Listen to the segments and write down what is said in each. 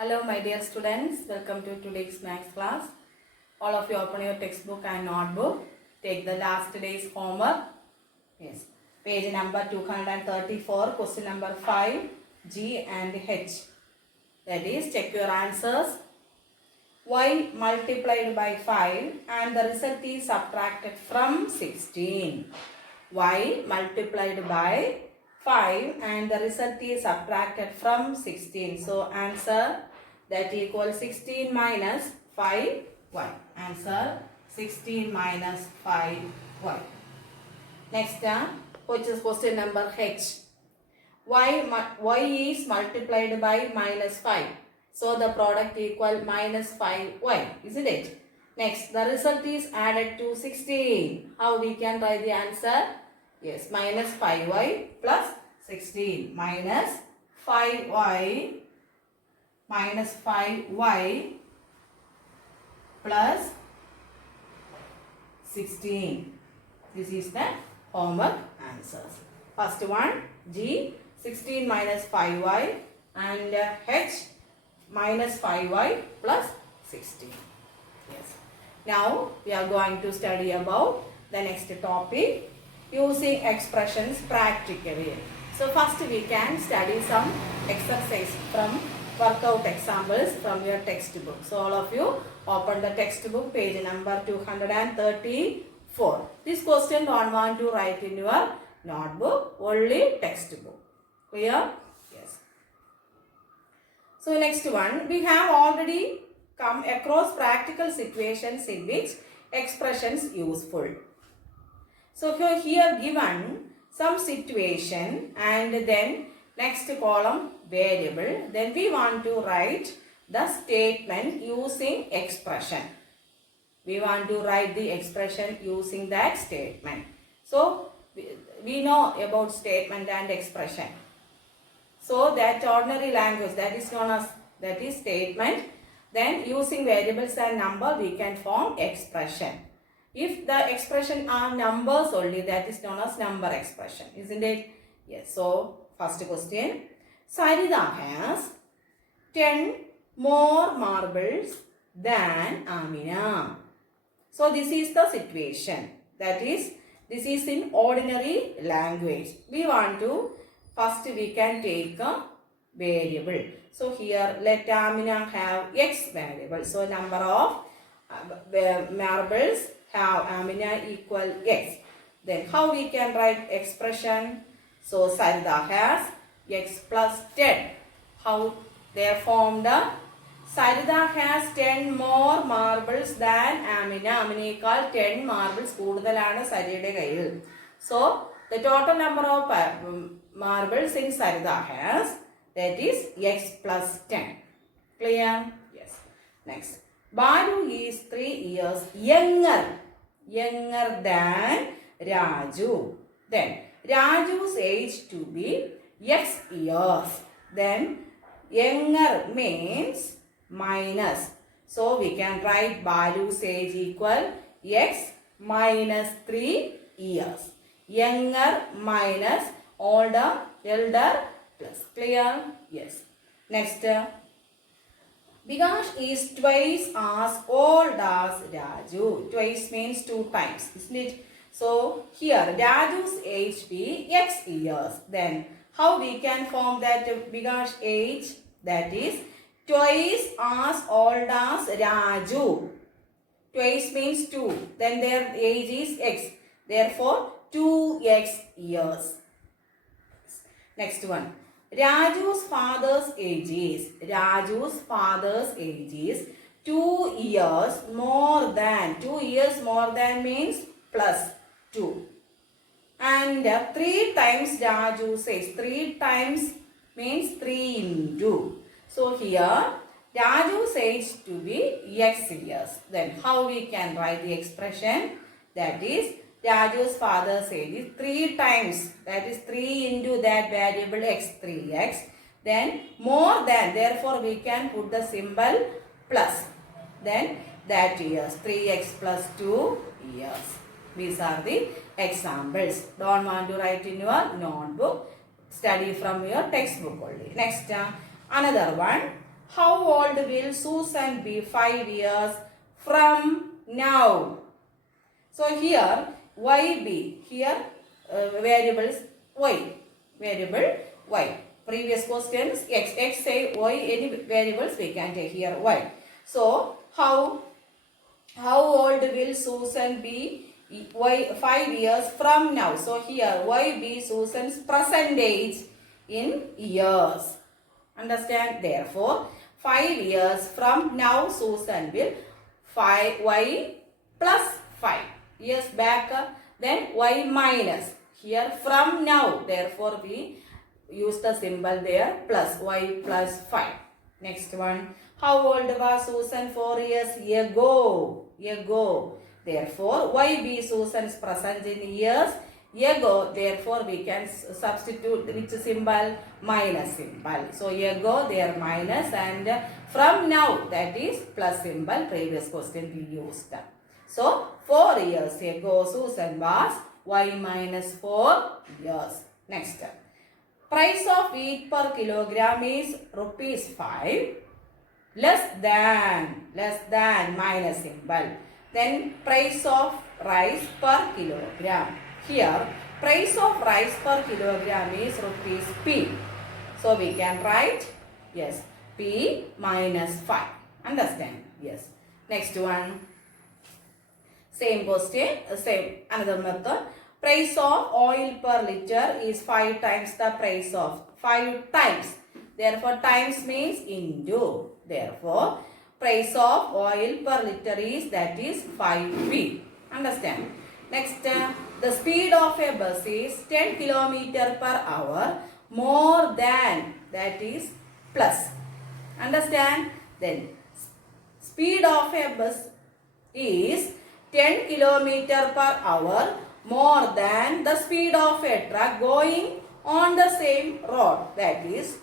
Hello my dear students, welcome to today's maths class. All of you open your textbook and notebook. Take the last day's homework. Yes. Page number 234, question number 5, G and H. That is, check your answers. Y multiplied by 5 and the result is subtracted from 16. Y multiplied by 5 and the result is subtracted from 16. So answer that equals 16 minus 5y. Answer 16 minus 5y. Next, which is question number H. Y is multiplied by minus 5. So the product equal minus 5y, isn't it? Next, the result is added to 16. How we can write the answer? Yes, minus 5y plus 16. Minus 5y plus 16. This is the homework answers. First one, G, 16 minus 5y and H, minus 5y plus 16. Yes. Now we are going to study about the next topic, using expressions practically. So first we can study some exercise from workout examples from your textbook. So all of you open the textbook, page number 234. This question don't want to write in your notebook, only textbook. Clear? Yes. So next one, we have already come across practical situations in which expressions useful. So here given some situation and then next column variable, then we want to write the statement using expression. We want to write the expression using that statement. So we know about statement and expression. So that ordinary language that is known as, that is statement. Then using variables and number we can form expression. If the expression are numbers only, that is known as number expression, isn't it? Yes. So first question, Sarita has 10 more marbles than Amina. So this is the situation. That is, this is in ordinary language. We want to, first we can take a variable. So here let Amina have X variable. So number of marbles have Amina equal X. Then how we can write expression? So Sarida has X plus 10. How they are formed? Sarida has 10 more marbles than Amina. Aminekal 10 marbles കൂടുതലാണ് സരിയുടെ കയ്യിൽ. So the total number of marbles in Sarida has, that is X plus 10. Clear? Yes. Next. Balu is 3 years younger than Raju. Then Raju's age to be X years. Then younger means minus. So we can write Balu's age equal X minus 3 years. Younger minus older, elder plus. Clear? Yes. Next. Bikash is twice as old as Raju. Twice means 2 times, isn't it? So here Raju's age be X years. Then how we can form that Bikash age? That is twice as old as Raju. Twice means 2. Then their age is X. Therefore 2X years. Next one. Raju's father's age is 2 years more than. 2 years more than means plus 2. And 3 times Raju's age. 3 times means 3 into. So here Raju's age to be X years. Then how we can write the expression? That is Raju's father's age is 3 times, that is 3 into that variable X, 3X. Then more than, therefore we can put the symbol plus. Then that years, 3X plus 2 years. These are the examples. Don't want to write in your notebook. Study from your textbook only. Next, another one. how old will Susan be 5 years from now? So here YB, here variables Y, variable Y. Previous questions X say Y, any variables we can take here Y. So how old will Susan be 5 years from now? So here YB Susan's percentage age in years. Understand? Therefore 5 years from now Susan will Y plus 5 years back, then Y minus. Here from now, therefore we use the symbol there, plus Y plus 5. Next one. How old was Susan 4 years ago? Therefore YB Susan's present in years ago. Therefore we can substitute which symbol? Minus symbol. So ago there minus, and from now that is plus symbol. Previous question we used. So 4 years ago Susan was Y minus 4 years. Next. Price of wheat per kilogram is rupees 5 less than minus symbol. Then price of rice per kilogram. Here price of rice per kilogram is rupees P. So we can write, yes, P minus 5. Understand? Yes. Next one. Same question, same another method. Price of oil per liter is 5 times the price of 5 times. Therefore times means into. Therefore price of oil per liter is, that is 5p. Understand? Next, the speed of a bus is 10 km per hour more than, that is plus. Understand? Then speed of a bus is 10 km per hour more than the speed of a truck going on the same road. That is,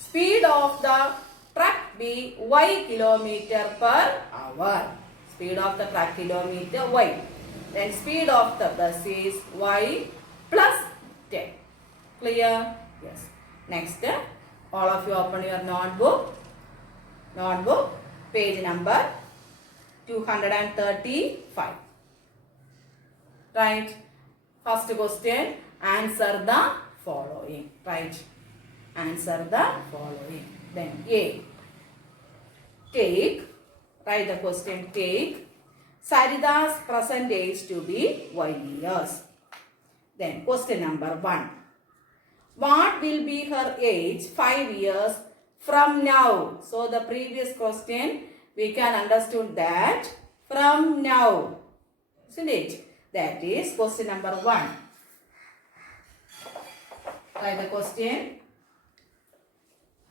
speed of the truck be y kilometer per hour. Speed of the truck kilometer y. Then speed of the bus is y plus 10. Clear? Yes. Next, all of you open your notebook. Page number 235. Right. First question, answer the following. Right. Answer the following. Then A. Take, write the question, take Sarida's present age to be Y years. Then question number 1. What will be her age 5 years from now? So the previous question we can understand that from now, isn't it? That is question number 1. Write the question.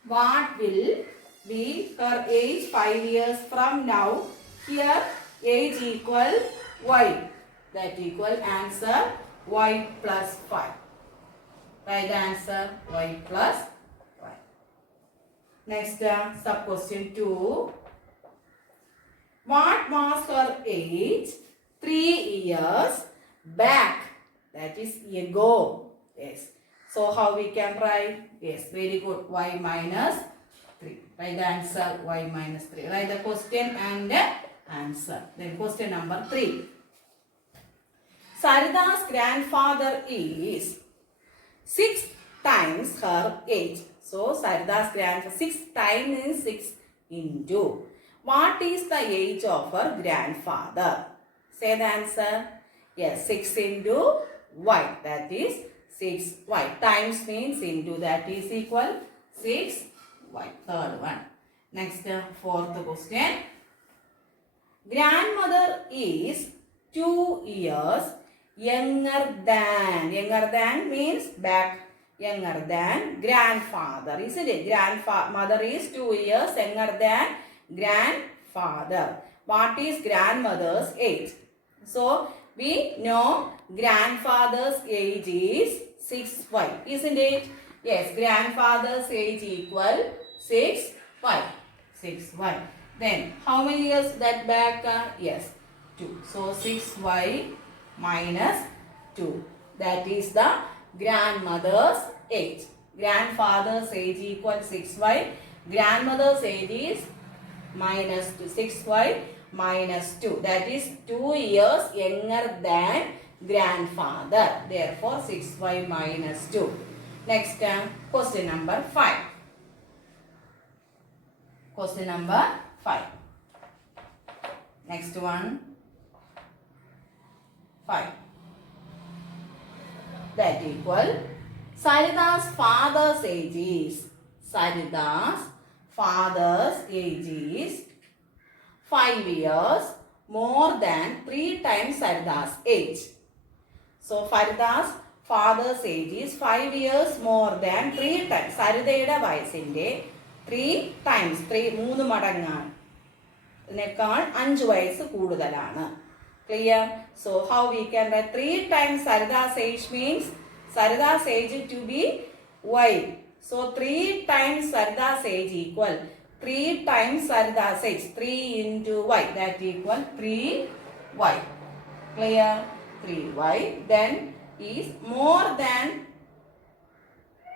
What will be her age 5 years from now? Here age equal y. That equal answer y plus 5. Write the answer y plus 5. Next, sub question 2. What was her age 3 years back? That is ago. Yes. So how we can write? Yes, very good. Y minus 3. Write the answer y minus 3. Write the question and the answer. Then question number 3. Sarida's grandfather is 6 times her age. So Sarida's grandfather 6 times is 6 into. What is the age of her grandfather? Say the answer. Yes, 6 into y. That is 6y. Times means into. That is equal 6y. Third one. Next, fourth question. Grandmother is 2 years younger than means back, younger than grandfather, isn't it? Grandmother is 2 years younger than grandfather. What is grandmother's age? So we know grandfather's age is 6y, isn't it? Yes, grandfather's age equal 6y. 6y. Then how many years that back? Yes, 2. So 6y minus 2. That is the grandmother's age. Grandfather's age equal 6y. Grandmother's age is minus 2. 6y minus 2. That is 2 years younger than grandfather. Therefore, 6y minus 2. Next, question number 5. Question number 5. Next one. 5. That equal Sarita's father's age is 5 years more than 3 times Sarita's age. So Farita's father's age is 5 years more than 3 times. Saritayude vayasinte 3 times 3 മടങ്ങാണ്. ഇതിനേക്കാൾ 5 വയസ്സ് കൂടുതലാണ്. Clear? So how we can write 3 times Sarita's age means Sarita's age to be y. So 3 times Sarita's age equal 3 times Sarita's age. 3 into y, that equal 3y. Clear? 3y. Then is more than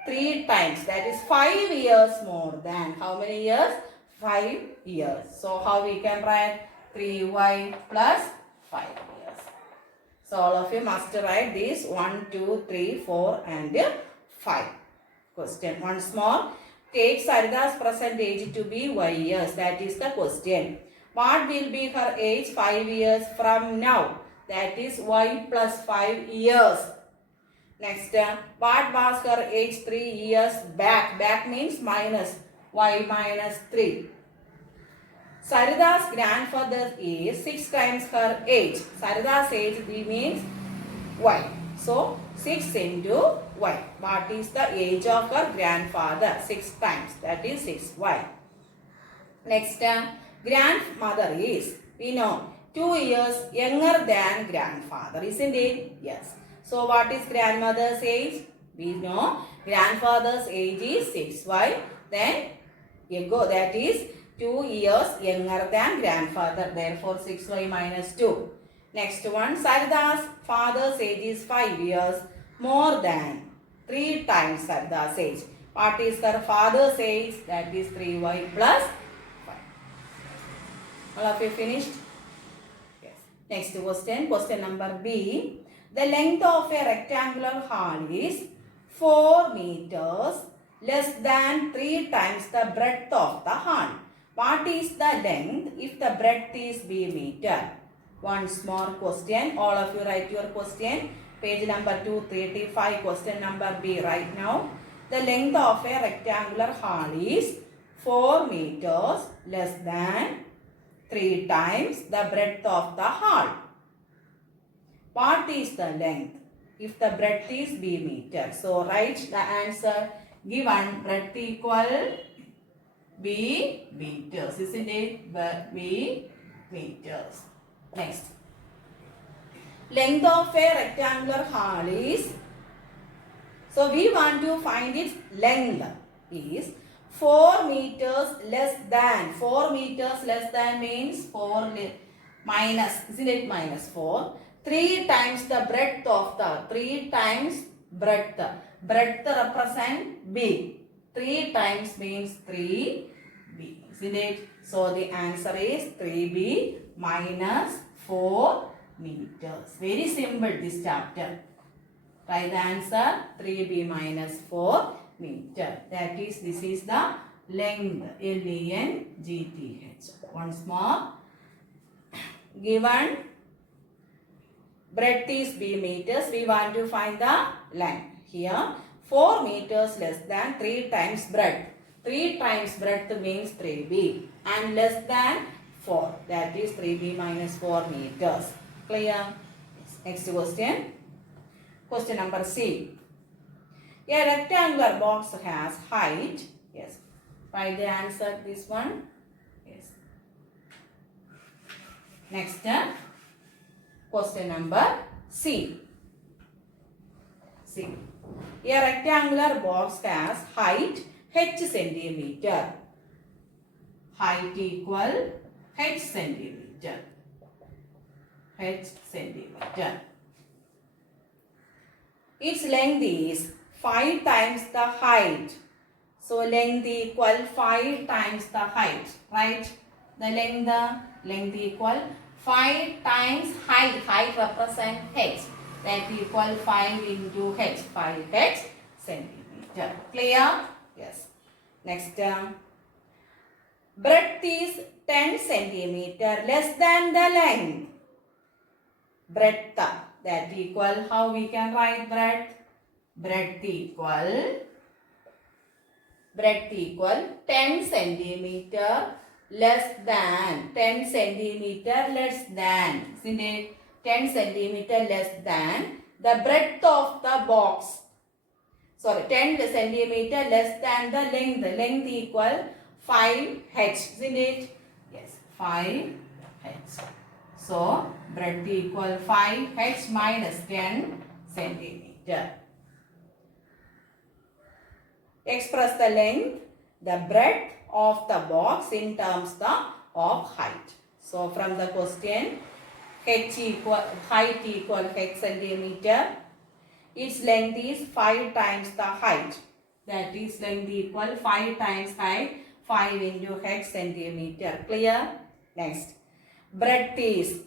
3 times, that is 5 years more than. How many years? 5 years. So how we can write 3y plus 5 years. So all of you must write this 1, 2, 3, 4 and 5. Question once more. Take Sarita's present age to be y years. That is the question. What will be her age 5 years from now? That is y plus 5 years. Next, what was her age 3 years back? Back means minus. Y minus 3. Sarita's grandfather is 6 times her age. Sarita's age means y. So 6 into y. What is the age of her grandfather? 6 times. That is 6y. Next, grandmother is, we know, 2 years younger than grandfather. Isn't it? Yes. So what is grandmother's age? We know grandfather's age is 6y. Then that is 2 years younger than grandfather. Therefore 6y minus 2. Next one, Sarita's father's age is 5 years more than 3 times Sarita's age. What is her father's age? That is 3y plus 5. All of you finished? Yes. Next question, question number B. The length of a rectangular hall is 4 meters less than 3 times the breadth of the hall. What is the length if the breadth is b meter? Once more question. All of you write your question. Page number 235, question number B right now. The length of a rectangular hall is 4 meters less than 3 times the breadth of the hall. What is the length if the breadth is b meter? So write the answer given. Breadth equal b meters, isn't it? B meters. Next, length of a rectangular hall is, so we want to find its length is 4 meters less than. 4 meters less than means 4 minus, isn't it? Minus 4. 3 times the breadth of the, 3 times breadth. Breadth represent b. 3 times means 3b, isn't it? So the answer is 3b minus 4 meters. Very simple this chapter. Try the answer 3b minus 4 meter. That is, this is the length. L-E-N-G-T-H. Once more. Given breadth is b meters, we want to find the length. Here 4 meters less than 3 times breadth. 3 times breadth means 3b and less than 4. That is 3b minus 4 meters. Clear? Next question. Question number C. A rectangular box has height. Yes. Write the answer this one. Yes. Next. Question number C. C. A rectangular box has height h centimeter. Height equal h centimeter. H centimeter. Its length is 5 times the height. So length equal 5 times the height, right? The length equal 5 times height. Height represent h. That equal 5 into h. 5h centimeter. Clear? Yes. Next breadth is 10 centimeter less than the length. Breadth, that equal, how we can write breadth? Breadth equal 10 centimeter less than, 10 centimeter less than, isn't it? 10 centimeter less than the breadth of the box. Sorry, 10 centimeter less than the length. The length equal 5h, isn't it? Yes, 5h. So, breadth equal 5h minus 10 centimeter. Express the length, the breadth of the box in terms of height. So, from the question, height equal h centimeter. Its length is 5 times the height. That is length equal 5 times height. 5 into h centimeter. Clear? Next. Breadth is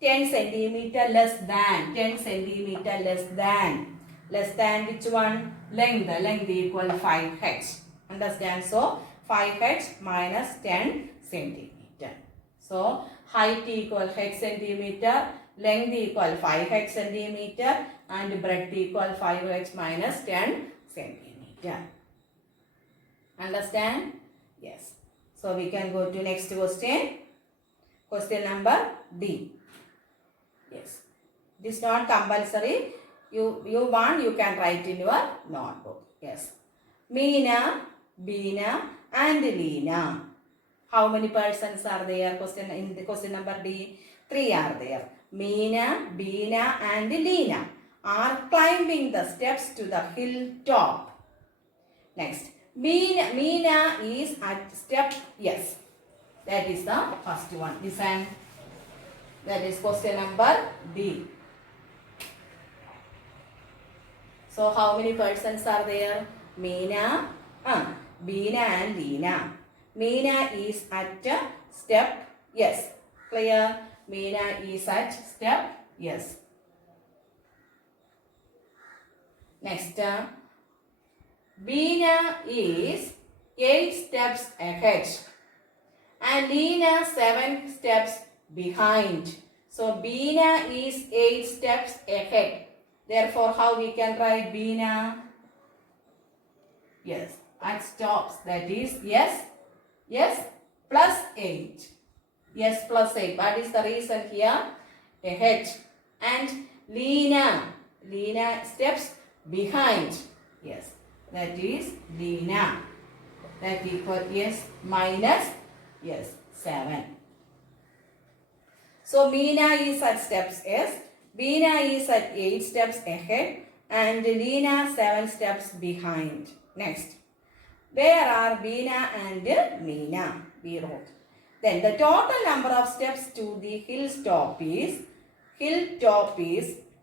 10 centimeter less than. 10 centimeter less than. Less than which one? Length. The length equal 5h. Understand? So, 5h minus 10 centimeter. So, height equal h centimeter. Length equal 5h centimeter. And breadth equal 5h minus 10 centimeter. Understand? Yes. So, we can go to next question. Question number D. Yes. This is not compulsory. You want, you can write in your notebook. Yes. Meena, Beena and Leena. How many persons are there? In the question number D, 3 are there. Meena, Beena and Leena are climbing the steps to the hilltop. Next. Meena is at step yes. That is the first one. Listen. That is question number D. So, how many persons are there? Meena, Beena and Leena. Meena is at step yes. Clear? Meena is at step yes. Next, Beena is 8 steps ahead and Leena 7 steps behind. So, Beena is 8 steps ahead. Therefore, how we can write Beena? Yes, at stops. That is yes plus 8. Yes plus 8. What is the reason here? Ahead. And Leena steps behind. Yes, that is Leena. That equal yes minus yes 7. So, Meena is at steps S. Beena is at 8 steps ahead and Leena 7 steps behind. Next. Where are Beena and Meena? We wrote. Then the total number of steps to the hilltop is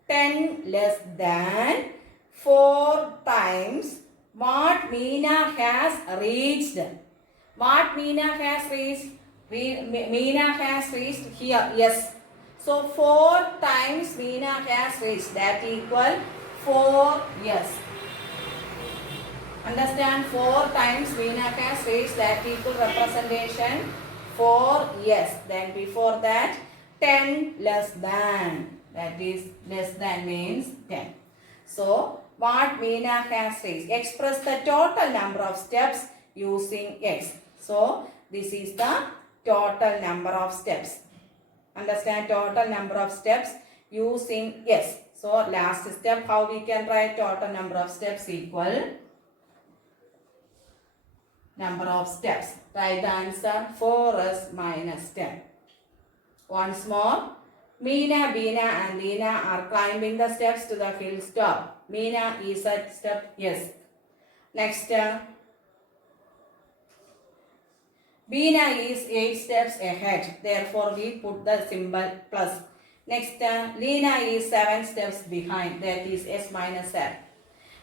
10 less than 4 times what Meena has reached. What Meena has reached? Meena has reached here. Yes. So 4 times Meena has reached. That equal 4 yes. Understand? 4 times Meena has reached. That equal representation 4 yes. Then before that 10 less than. That is less than means 10. So what Meena has reached? Express the total number of steps using x. So this is the total number of steps. Understand? Total number of steps using s. So last step, how we can write total number of steps equal number of steps. Write the answer 4s minus 10. Once more, Meena, Beena and Leena are climbing the steps to the hilltop. Meena is at step yes. Next, Beena is 8 steps ahead. Therefore, we put the symbol plus. Next, Leena is 7 steps behind. That is S minus F.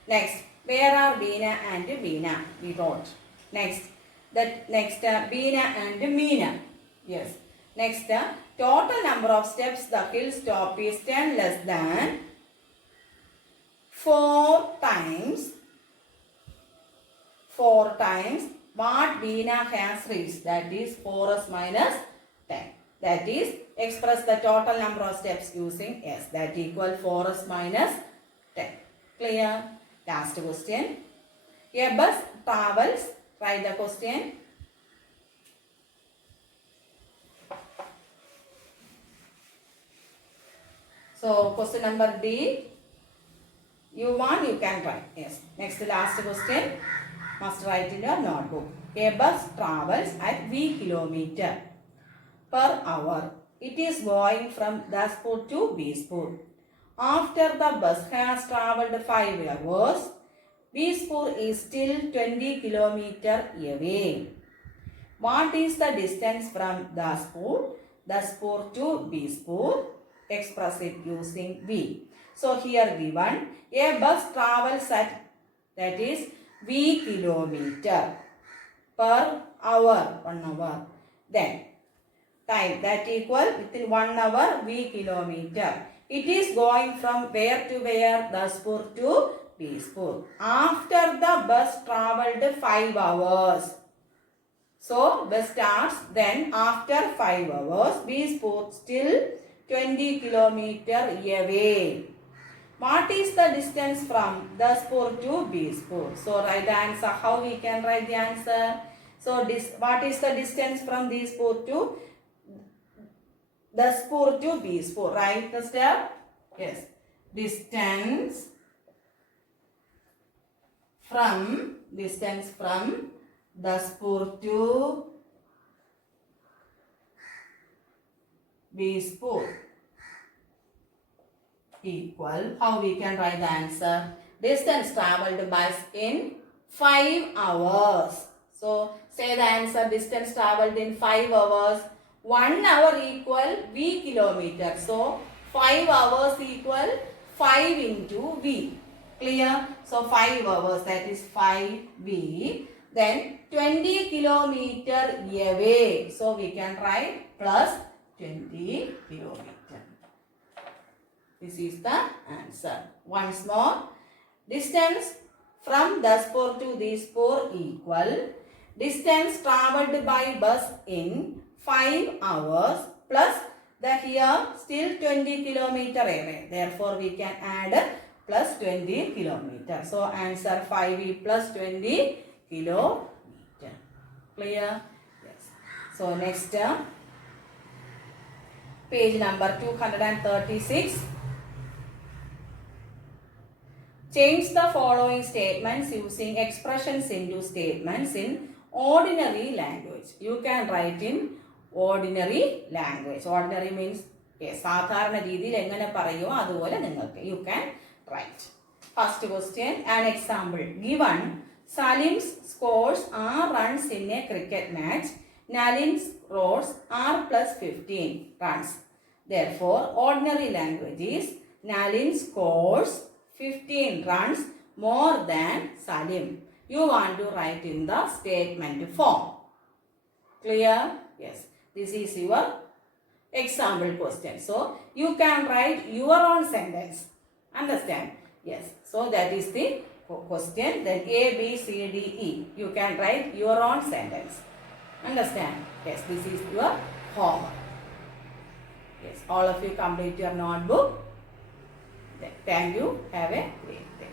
Next, where are Beena and Beena? We wrote. Next, Beena and Meena. Yes. Next, total number of steps the hill stop is 10 less than 4 times what Beena has reached. That is 4s minus 10. That is, express the total number of steps using S. That equal 4s minus 10. Clear? Last question. A bus travels. Write the question. So, question number D. You want, you can write. Yes. Next, last question. Must write in your notebook. A bus travels at V km per hour. It is going from Daspur to Bispur. After the bus has travelled 5 hours, Bispur is still 20 km away. What is the distance from Daspur to Bispur? Express it using V. So here given, a bus travels at, that is V km per hour, 1 hour. Then time, that equal within 1 hour V km. It is going from where to where? Daspur to Bispur. After the bus travelled 5 hours. So bus starts, then after 5 hours, Bispur still 20 km away. What is the distance from Daspur to Bispur? So write the answer. How we can write the answer? So what is the distance from Daspur to Bispur? Write the step. Yes. Distance from Daspur to Bispur equal, how we can write the answer? Distance travelled by in 5 hours. So say the answer, distance travelled in 5 hours. 1 hour equal V kilometer. So 5 hours equal 5 into V. Clear? So 5 hours, that is 5V. Then 20 kilometer away. So we can write plus 20 kilometer. This is the answer. Once more, distance from Daspur to Dispur equal distance travelled by bus in 5 hours plus the here still 20 kilometer away. Therefore, we can add plus 20 kilometer. So, answer 5e plus 20 kilometer. Clear? Yes. So, next page number 236. Change the following statements using expressions into statements in ordinary language. You can write in ordinary language. Ordinary means yes, സാധാരണ രീതിയിൽ എങ്ങനെ പറയുമോ അതുപോലെ നിങ്ങൾക്ക് you can write. First question, an example. Given Salim's scores are runs in a cricket match, Nalin's scores are plus 15 runs. Therefore, ordinary language is Nalin scores 15 runs more than Salim. You want to write in the statement form. Clear? Yes. This is your example question. So, you can write your own sentence. Understand? Yes. So, that is the question. Then A, B, C, D, E. You can write your own sentence. Understand? Yes. This is your homework. Yes. All of you complete your notebook. Thank you. Have a great day.